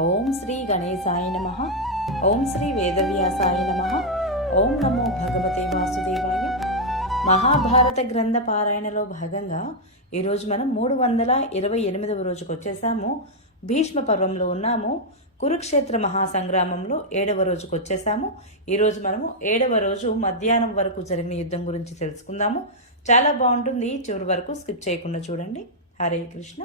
ఓం శ్రీ గణేశాయ నమ. ఓం శ్రీ వేదవ్యాసాయ నమ. ఓం నమో భగవతే వాసుదేవాయ. మహాభారత గ్రంథ పారాయణలో భాగంగా ఈరోజు మనం మూడు వందల ఇరవై ఎనిమిదవ రోజుకు వచ్చేసాము. భీష్మ పర్వంలో ఉన్నాము. కురుక్షేత్ర మహాసంగ్రామంలో ఏడవ రోజుకు వచ్చేసాము. ఈరోజు మనము ఏడవ రోజు మధ్యాహ్నం వరకు జరిగిన యుద్ధం గురించి తెలుసుకుందాము. చాలా బాగుంటుంది. చివరి వరకు స్కిప్ చేయకుండా చూడండి. హరే కృష్ణ.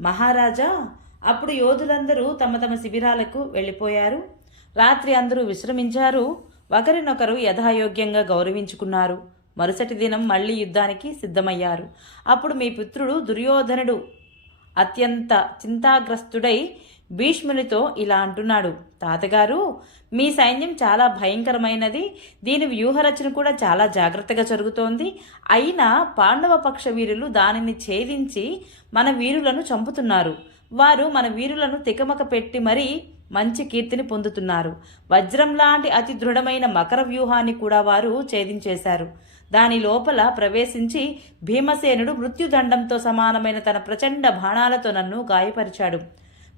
మహారాజా అప్పుడు యోధులందరూ తమ తమ శిబిరాలకు వెళ్ళిపోయారు. రాత్రి అందరూ విశ్రమించారు. ఒకరినొకరు యథాయోగ్యంగా గౌరవించుకున్నారు. మరుసటి దినం మళ్ళీ యుద్ధానికి సిద్ధమయ్యారు. అప్పుడు మీ పుత్రుడు దుర్యోధనుడు అత్యంత చింతాగ్రస్తుడై భీష్మునితో ఇలా అంటున్నాడు. తాతగారు మీ సైన్యం చాలా భయంకరమైనది. దీని వ్యూహరచన కూడా చాలా జాగ్రత్తగా జరుగుతోంది. అయినా పాండవ పక్ష వీరులు దానిని ఛేదించి మన వీరులను చంపుతున్నారు. వారు మన వీరులను తికమక పెట్టి మరీ మంచి కీర్తిని పొందుతున్నారు. వజ్రం లాంటి అతి దృఢమైన మకర వ్యూహాన్ని కూడా వారు ఛేదించేశారు. దాని లోపల ప్రవేశించి భీమసేనుడు మృత్యుదండంతో సమానమైన తన ప్రచండ బాణాలతో నన్ను గాయపరిచాడు.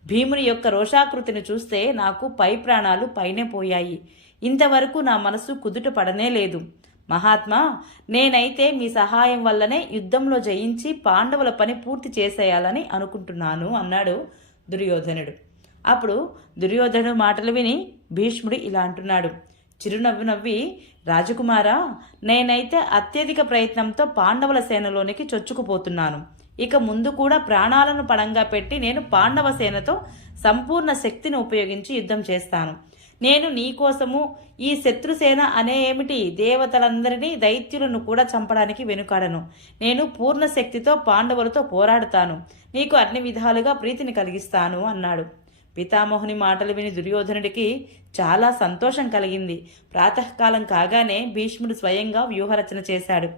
భీముని యొక్క రోషాకృతిని చూస్తే నాకు పై ప్రాణాలు పైనే పోయాయి. ఇంతవరకు నా మనసు కుదుట పడనే లేదు. మహాత్మా నేనైతే మీ సహాయం వల్లనే యుద్ధంలో జయించి పాండవుల పని పూర్తి చేసేయాలని అనుకుంటున్నాను అన్నాడు దుర్యోధనుడు. అప్పుడు దుర్యోధనుడు మాటలు విని భీష్ముడు ఇలా అంటున్నాడు. చిరునవ్వు నవ్వి రాజకుమారా నేనైతే అత్యధిక ప్రయత్నంతో పాండవుల సేనలోనికి చొచ్చుకుపోతున్నాను. ఇక ముందు కూడా ప్రాణాలను పణంగా పెట్టి నేను పాండవ సేనతో సంపూర్ణ శక్తిని ఉపయోగించి యుద్ధం చేస్తాను. నేను నీకోసము ఈ శత్రుసేన అనే ఏమిటి దేవతలందరినీ దైత్యులను కూడా చంపడానికి వెనుకాడను. నేను పూర్ణ శక్తితో పాండవులతో పోరాడుతాను. నీకు అన్ని విధాలుగా ప్రీతిని కలిగిస్తాను అన్నాడు. పితామహుని మాటలు విని దుర్యోధనుడికి చాలా సంతోషం కలిగింది. ప్రాతకాలం కాగానే భీష్ముడు స్వయంగా వ్యూహరచన చేశాడు.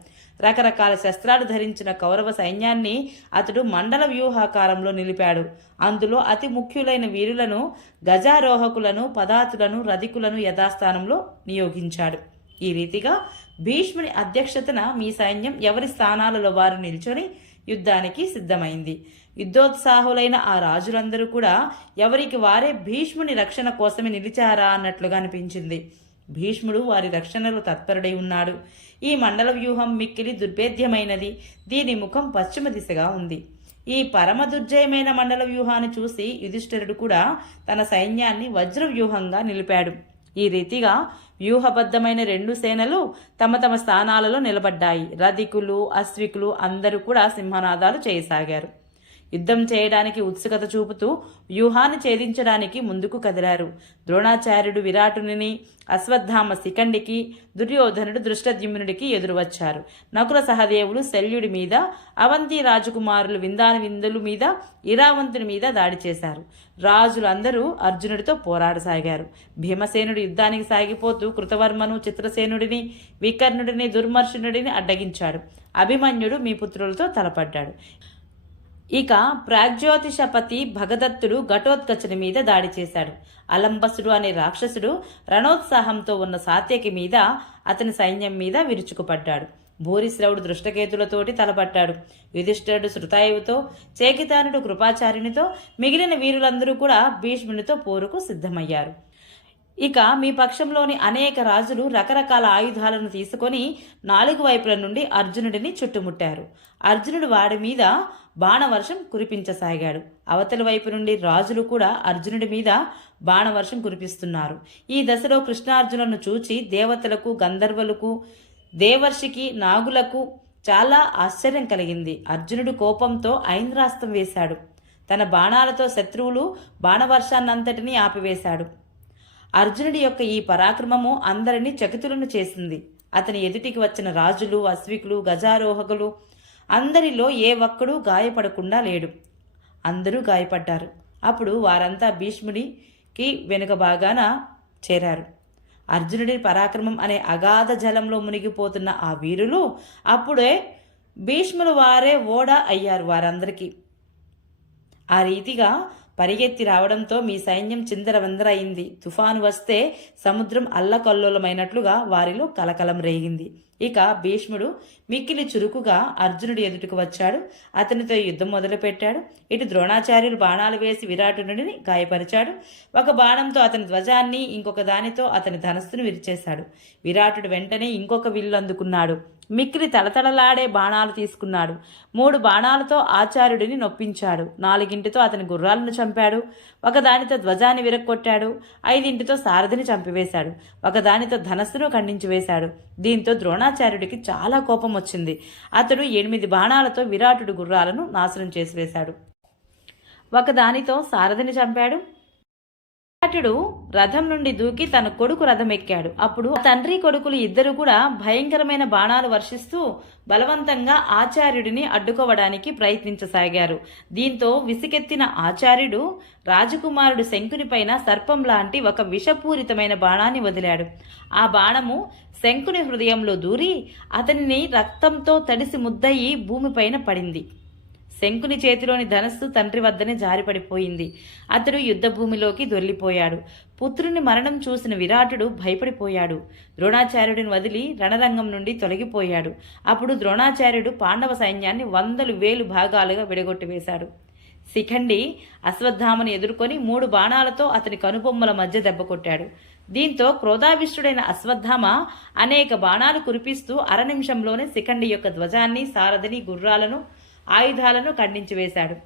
రకరకాల శస్త్రాలు ధరించిన కౌరవ సైన్యాన్ని అతడు మండల వ్యూహాకారంలో నిలిపాడు. అందులో అతి ముఖ్యులైన వీరులను గజారోహకులను పదాతులను రధికులను యథాస్థానంలో నియోగించాడు. ఈ రీతిగా భీష్ముని అధ్యక్షతన మీ సైన్యం ఎవరి స్థానాలలో వారు నిల్చొని యుద్ధానికి సిద్ధమైంది. యుద్ధోత్సాహులైన ఆ రాజులందరూ కూడా ఎవరికి వారే భీష్ముని రక్షణ కోసమే నిలిచారా అన్నట్లుగా అనిపించింది. భీష్ముడు వారి రక్షణలో తత్పరుడై ఉన్నాడు. ఈ మండల వ్యూహం మిక్కిలి దుర్భేద్యమైనది. దీని ముఖం పశ్చిమ దిశగా ఉంది. ఈ పరమ దుర్జయమైన మండల వ్యూహాన్ని చూసి యుధిష్ఠిరుడు కూడా తన సైన్యాన్ని వజ్ర వ్యూహంగా నిలిపాడు. ఈ రీతిగా వ్యూహబద్ధమైన రెండు సేనలు తమ తమ స్థానాలలో నిలబడ్డాయి. రధికులు అశ్వికులు అందరూ కూడా సింహనాదాలు చేయసాగారు. యుద్ధం చేయడానికి ఉత్సుకత చూపుతూ వ్యూహాన్ని ఛేదించడానికి ముందుకు కదిలారు. ద్రోణాచార్యుడు విరాటుని అశ్వత్థామ శిఖండికి దుర్యోధనుడు దృష్టద్యుమ్నుడికి ఎదురువచ్చారు. నకుల సహదేవులు శల్యుడి మీద అవంతి రాజకుమారులు విందాని విందులు మీద ఇరావంతుని మీద దాడి చేశారు. రాజులందరూ అర్జునుడితో పోరాడసాగారు. భీమసేనుడు యుద్ధానికి సాగిపోతూ కృతవర్మను చిత్రసేనుడిని వికర్ణుడిని దుర్మర్షునుడిని అడ్డగించాడు. అభిమన్యుడు మీ పుత్రులతో తలపడ్డాడు. ఇక ప్రాగ్జ్యోతిషపతి భగదత్తుడు ఘటోత్కచుని మీద దాడి చేశాడు. అలంబసుడు అనే రాక్షసుడు రణోత్సాహంతో ఉన్న సాత్యకి మీద అతని సైన్యం మీద విరుచుకుపడ్డాడు. భూరిశ్రవుడు దృష్టకేతులతోటి తలపట్టాడు. యుధిష్ఠరుడు శృతాయువుతో చేకితానుడు కృపాచార్యునితో మిగిలిన వీరులందరూ కూడా భీష్మునితో పోరుకు సిద్ధమయ్యారు. ఇక మీ పక్షంలోని అనేక రాజులు రకరకాల ఆయుధాలను తీసుకొని నాలుగు వైపుల నుండి అర్జునుడిని చుట్టుముట్టారు. అర్జునుడు వాడి మీద బాణవర్షం కురిపించసాగాడు. అవతలి వైపు నుండి రాజులు కూడా అర్జునుడి మీద బాణవర్షం కురిపిస్తున్నారు. ఈ దశలో కృష్ణార్జునులను చూచి దేవతలకు గంధర్వులకు దేవర్షికి నాగులకు చాలా ఆశ్చర్యం కలిగింది. అర్జునుడు కోపంతో ఐంద్రాస్తం వేశాడు. తన బాణాలతో శత్రువులు బాణవర్షాన్నంతటినీ ఆపివేశాడు. అర్జునుడి యొక్క ఈ పరాక్రమము అందరినీ చకితులను చేసింది. అతని ఎదుటికి వచ్చిన రాజులు అశ్వికులు గజారోహకులు అందరిలో ఏ ఒక్కడూ గాయపడకుండా లేడు. అందరూ గాయపడ్డారు. అప్పుడు వారంతా భీష్ముడికి వెనుక భాగాన చేరారు. అర్జునుడి పరాక్రమం అనే అగాధ జలంలో మునిగిపోతున్న ఆ వీరులు అప్పుడే భీష్ములు వారే ఓడ అయ్యారు వారందరికీ. ఆ రీతిగా పరిగెత్తి రావడంతో మీ సైన్యం చిందరవందరయింది తుఫాను వస్తే సముద్రం అల్లకల్లోలమైనట్లుగా వారిలో కలకలం రేగింది. ఇక భీష్ముడు మిక్కిలి చురుకుగా అర్జునుడి ఎదుటికి వచ్చాడు. అతనితో యుద్ధం మొదలుపెట్టాడు. ఇటు ద్రోణాచార్యులు బాణాలు వేసి విరాటునుడిని గాయపరిచాడు. ఒక బాణంతో అతని ధ్వజాన్ని ఇంకొక దానితో అతని ధనస్సును విరిచేశాడు. విరాటుడు వెంటనే ఇంకొక విల్లు అందుకున్నాడు. మిక్కిరి తలతలలాడే బాణాలు తీసుకున్నాడు. మూడు బాణాలతో ఆచార్యుడిని నొప్పించాడు. నాలుగింటితో అతని గుర్రాలను చంపాడు. ఒకదానితో ధ్వజాన్ని విరక్కొట్టాడు. ఐదింటితో సారథిని చంపివేశాడు. ఒకదానితో ధనస్సును ఖండించి వేశాడు. దీంతో ద్రోణాచార్యుడికి చాలా కోపం వచ్చింది. అతడు ఎనిమిది బాణాలతో విరాటుడు గుర్రాలను నాశనం చేసివేశాడు ఒకదానితో సారథిని చంపాడు. విరాటుడు రథం నుండి దూకి తన కొడుకు రథం ఎక్కాడు అప్పుడు తండ్రి కొడుకులు ఇద్దరు కూడా భయంకరమైన బాణాలు వర్షిస్తూ బలవంతంగా ఆచార్యుడిని అడ్డుకోవడానికి ప్రయత్నించసాగారు. దీంతో విసికెత్తిన ఆచార్యుడు రాజకుమారుడు శంకునిపైన సర్పం లాంటి ఒక విషపూరితమైన బాణాన్ని వదిలాడు. ఆ బాణము శంకుని హృదయంలో దూరి అతనిని రక్తంతో తడిసి ముద్దయి భూమిపైన పడింది. శంకుని చేతిలోని ధనస్సు తండ్రి వద్దనే జారిపడిపోయింది. అతడు యుద్ధభూమిలోకి దొర్లిపోయాడు పుత్రుని మరణం చూసిన విరాటుడు భయపడిపోయాడు. ద్రోణాచార్యుడిని వదిలి రణరంగం నుండి తొలగిపోయాడు. అప్పుడు ద్రోణాచార్యుడు పాండవ సైన్యాన్ని వందలు వేలు భాగాలుగా విడగొట్టివేశాడు. శిఖండి అశ్వత్థామను ఎదుర్కొని మూడు బాణాలతో అతని కనుబొమ్మల మధ్య దెబ్బ కొట్టాడు. దీంతో క్రోధావిష్టుడైన అశ్వత్థామ అనేక బాణాలు కురిపిస్తూ అర నిమిషంలోనే శిఖండి యొక్క ధ్వజాన్ని సారథిని గుర్రాలను ఆయుధాలను ఖండించి వేశాడు.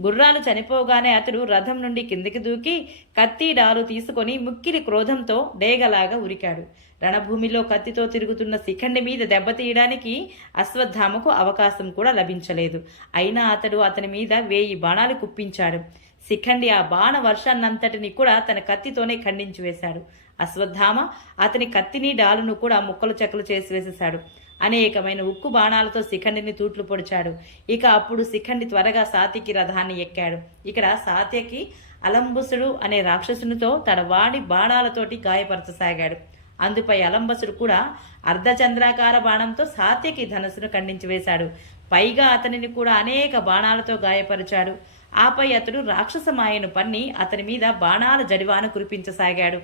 గుర్రాలు చనిపోగానే అతడు రథం నుండి కిందికి దూకి కత్తి డాలు తీసుకొని ముక్కిరి క్రోధంతో డేగలాగా ఉరికాడు. రణభూమిలో కత్తితో తిరుగుతున్న శిఖండి మీద దెబ్బతీయడానికి అశ్వత్థామకు అవకాశం కూడా లభించలేదు. అయినా అతడు అతని మీద వేయి బాణాలు కుప్పించాడు. శిఖండి ఆ బాణ వర్షాన్నంతటిని కూడా తన కత్తితోనే ఖండించి వేశాడు. అశ్వత్థామ అతని కత్తిని డాలును కూడా ముక్కలు చెక్కలు చేసి వేసేశాడు. అనేకమైన ఉక్కు బాణాలతో శిఖండిని తూట్లు పొడిచాడు. ఇక అప్పుడు శిఖండి త్వరగా సాతికి రథాన్ని ఎక్కాడు. ఇక్కడ సాత్యకి అలంబుసుడు అనే రాక్షసునితో తన వాడి బాణాలతోటి గాయపరచసాగాడు. అందుపై అలంబసుడు కూడా అర్ధచంద్రాకార బాణంతో సాత్యకి ధనస్సును ఖండించి వేశాడు. పైగా అతనిని కూడా అనేక బాణాలతో గాయపరిచాడు. ఆపై అతడు రాక్షస మాయను పన్ని అతని మీద బాణాల జడివాను కురిపించసాగాడు.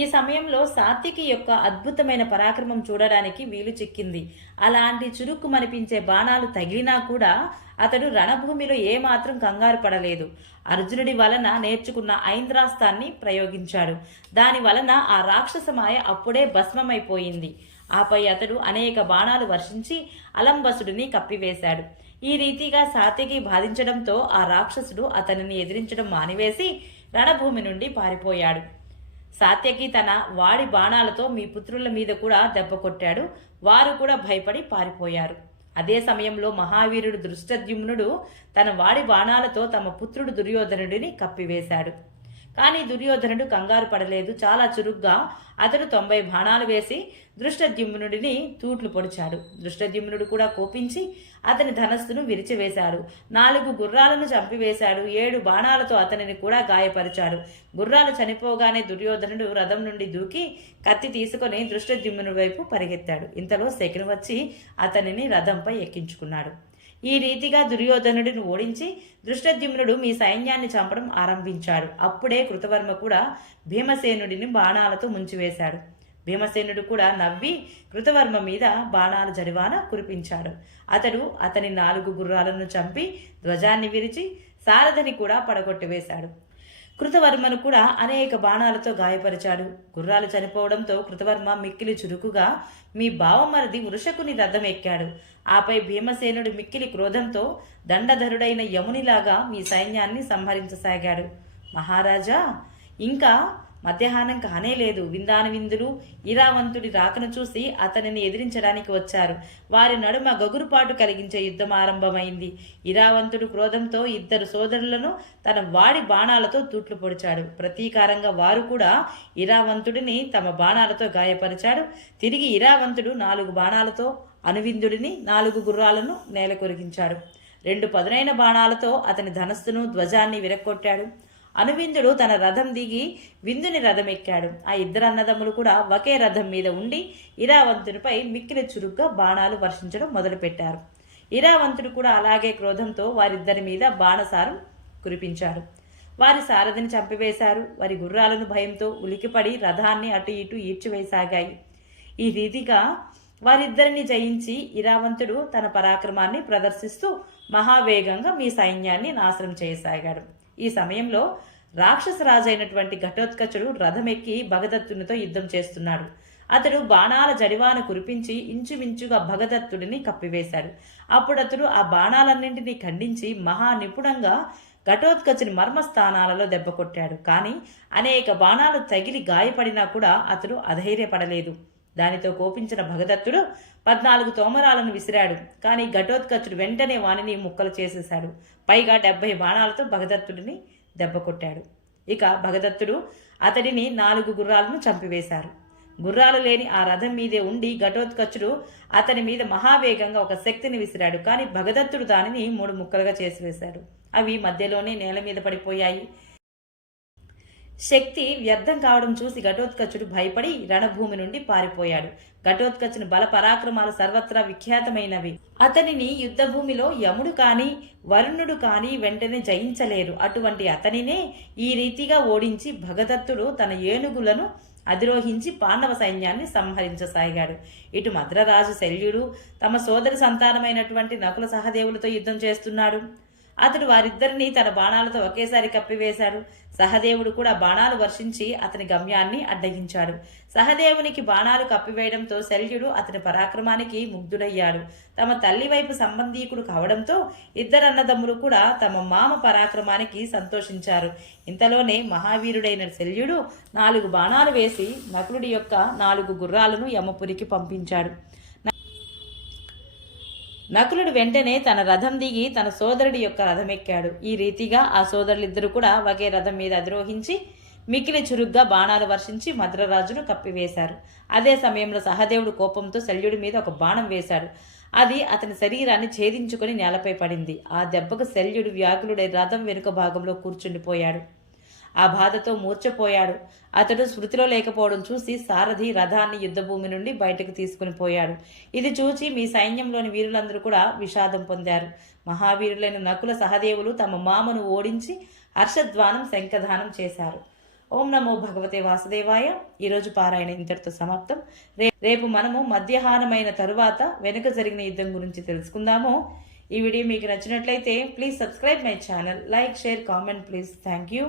ఈ సమయంలో సాత్వికి యొక్క అద్భుతమైన పరాక్రమం చూడడానికి వీలు చిక్కింది. అలాంటి చురుక్కుమనిపించే బాణాలు తగిలినా కూడా అతడు రణభూమిలో ఏమాత్రం కంగారు పడలేదు. అర్జునుడి వలన నేర్చుకున్న ఐంద్రాస్తాన్ని ప్రయోగించాడు. దాని వలన ఆ రాక్షసమాయ అప్పుడే భస్మమైపోయింది. ఆపై అతడు అనేక బాణాలు వర్షించి అలంబసుడిని కప్పివేశాడు. ఈ రీతిగా సాతికి బాధించడంతో ఆ రాక్షసుడు అతనిని ఎదిరించడం మానివేసి రణభూమి నుండి పారిపోయాడు. సాత్యకి తన వాడి బాణాలతో మీ పుత్రుల మీద కూడా దెబ్బ కొట్టాడు. వారు కూడా భయపడి పారిపోయారు. అదే సమయంలో మహావీరుడు దృష్టద్యుమ్నుడు తన వాడి బాణాలతో తమ పుత్రుడు దుర్యోధనుడిని కప్పివేశాడు. కానీ దుర్యోధనుడు కంగారు పడలేదు. చాలా చురుగ్గా అతడు తొంభై బాణాలు వేసి దృష్టద్యుమ్నుడిని తూట్లు పొడిచాడు. దృష్టద్యుమ్నుడు కూడా కోపించి అతని ధనస్సును విరిచివేశాడు. నాలుగు గుర్రాలను చంపివేశాడు. ఏడు బాణాలతో అతనిని కూడా గాయపరిచాడు. గుర్రాలు చనిపోగానే దుర్యోధనుడు రథం నుండి దూకి కత్తి తీసుకొని దృష్టద్యుమ్నుడి వైపు పరిగెత్తాడు. ఇంతలో శకుని వచ్చి అతనిని రథంపై ఎక్కించుకున్నాడు. ఈ రీతిగా దుర్యోధనుడిని ఓడించి దృష్టద్యుమ్నుడు మీ సైన్యాన్ని చంపడం ఆరంభించాడు. అప్పుడే కృతవర్మ కూడా భీమసేనుడిని బాణాలతో ముంచివేశాడు. భీమసేనుడు కూడా నవ్వి కృతవర్మ మీద బాణాల జరివాన కురిపించాడు. అతడు అతని నాలుగు గుర్రాలను చంపి ధ్వజాన్ని విరిచి సారథిని కూడా పడగొట్టివేశాడు. కృతవర్మను కూడా అనేక బాణాలతో గాయపరిచాడు. గుర్రాలు చనిపోవడంతో కృతవర్మ మిక్కిలి చురుకుగా మీ బావమరిది వృషకుని రథం ఎక్కాడు ఆపై భీమసేనుడు మిక్కిలి క్రోధంతో దండధరుడైన యమునిలాగా మీ సైన్యాన్ని సంహరించసాగాడు. మహారాజా ఇంకా మధ్యాహ్నం కానే లేదు. విందాను విందులు ఇరావంతుడి రాకను చూసి అతనిని ఎదిరించడానికి వచ్చారు. వారి నడుమ గగురుపాటు కలిగించే యుద్ధం ఆరంభమైంది. ఇరావంతుడు క్రోధంతో ఇద్దరు సోదరులను తన వాడి బాణాలతో తూట్లు పొడిచాడు. ప్రతీకారంగా వారు కూడా ఇరావంతుడిని తమ బాణాలతో గాయపరిచాడు. తిరిగి ఇరావంతుడు నాలుగు బాణాలతో అనువిందుడిని నాలుగు గుర్రాలను నేలకొరిగించాడు. రెండు పదునైన బాణాలతో అతని ధనస్సును ధ్వజాన్ని విరక్కొట్టాడు. అనువిందుడు తన రథం దిగి విందుని రథం ఎక్కాడు ఆ ఇద్దరు అన్నదమ్ములు కూడా ఒకే రథం మీద ఉండి ఇరావంతునిపై మిక్కిలి చురుగ్గా బాణాలు వర్షించడం మొదలుపెట్టారు. ఇరావంతుడు కూడా అలాగే క్రోధంతో వారిద్దరి మీద బాణసారం కురిపించాడు. వారి సారథిని చంపివేశారు. వారి గుర్రాలను భయంతో ఉలికిపడి రథాన్ని అటు ఇటు ఈడ్చివేసాగాయి. ఈ రీతిగా వారిద్దరిని జయించి ఇరావంతుడు తన పరాక్రమాన్ని ప్రదర్శిస్తూ మహావేగంగా మీ సైన్యాన్ని నాశనం చేయసాగాడు ఈ సమయంలో రాక్షస రాజైనటువంటి ఘటోత్కచుడు రథమెక్కి భగదత్తునితో యుద్ధం చేస్తున్నాడు. అతడు బాణాల జడివాను కురిపించి ఇంచుమించుగా భగదత్తుడిని కప్పివేశాడు. అప్పుడు అతడు ఆ బాణాలన్నింటినీ ఖండించి మహా నిపుణంగా ఘటోత్కచుని మర్మస్థానాలలో దెబ్బ కొట్టాడు. కానీ అనేక బాణాలు తగిలి గాయపడినా కూడా అతడు అధైర్యపడలేదు. దానితో కోపించిన భగదత్తుడు పద్నాలుగు తోమరాలను విసిరాడు. కానీ ఘటోత్కచుడు వెంటనే వానిని ముక్కలు చేసేశాడు. పైగా డెబ్బై బాణాలతో భగదత్తుడిని దెబ్బ కొట్టాడు. ఇక భగదత్తుడు అతడిని నాలుగు గుర్రాలను చంపివేశారు. గుర్రాలు లేని ఆ రథం మీదే ఉండి ఘటోత్కచుడు అతని మీద మహావేగంగా ఒక శక్తిని విసిరాడు. కానీ భగదత్తుడు దానిని మూడు ముక్కలుగా చేసివేశాడు. అవి మధ్యలోనే నేల మీద పడిపోయాయి. శక్తి వ్యర్థం కావడం చూసి ఘటోత్కచుడు భయపడి రణభూమి నుండి పారిపోయాడు. ఘటోత్కచుని బల పరాక్రమాలు సర్వత్రా విఖ్యాతమైనవి. అతనిని యుద్ధభూమిలో యముడు కానీ వరుణుడు కానీ వెంటనే జయించలేరు. అటువంటి అతనినే ఈ రీతిగా ఓడించి భగదత్తుడు తన ఏనుగులను అధిరోహించి పాండవ సైన్యాన్ని సంహరించసాగాడు. ఇటు మద్రరాజు శల్యుడు తమ సోదరి సంతానమైనటువంటి నకుల సహదేవులతో యుద్ధం చేస్తున్నాడు. అతడు వారిద్దరిని తన బాణాలతో ఒకేసారి కప్పివేశాడు. సహదేవుడు కూడా బాణాలు వర్షించి అతని గమ్యాన్ని అడ్డగించాడు. సహదేవునికి బాణాలు కప్పివేయడంతో శల్యుడు అతని పరాక్రమానికి ముగ్ధుడయ్యాడు. తమ తల్లి వైపు సంబంధీకుడు కావడంతో ఇద్దరన్నదమ్ములు కూడా తమ మామ పరాక్రమానికి సంతోషించారు. ఇంతలోనే మహావీరుడైన శల్యుడు నాలుగు బాణాలు వేసి నకులుడి యొక్క నాలుగు గుర్రాలను యమపురికి పంపించాడు. నకులుడు వెంటనే తన రథం దిగి తన సోదరుడి యొక్క రథం ఎక్కాడు ఈ రీతిగా ఆ సోదరులిద్దరూ కూడా ఒకే రథం మీద అధిరోహించి మికిలి చురుగ్గా బాణాలు వర్షించి మద్రరాజును కప్పివేశారు. అదే సమయంలో సహదేవుడు కోపంతో శల్యుడి మీద ఒక బాణం వేశాడు. అది అతని శరీరాన్ని ఛేదించుకొని నేలపై పడింది. ఆ దెబ్బకు శల్యుడు వ్యాకులుడై రథం వెనుక భాగంలో కూర్చుండిపోయాడు. ఆ బాధతో మూర్చపోయాడు అతడు స్మృతిలో లేకపోవడం చూసి సారథి రథాన్ని యుద్ధభూమి నుండి బయటకు తీసుకుని పోయాడు. ఇది చూచి మీ సైన్యంలోని వీరులందరూ కూడా విషాదం పొందారు. మహావీరులైన నకుల సహదేవులు తమ మామను ఓడించి హర్షధ్వానం శంఖధానం చేశారు. ఓం నమో భగవతే వాసుదేవాయ. ఈరోజు పారాయణ ఇంతటితో సమాప్తం. రే రేపు మనము మధ్యాహ్నమైన తరువాత వెనుక జరిగిన యుద్ధం గురించి తెలుసుకుందాము. ఈ వీడియో మీకు నచ్చినట్లయితే please subscribe my channel. Like share comment please. Thank you.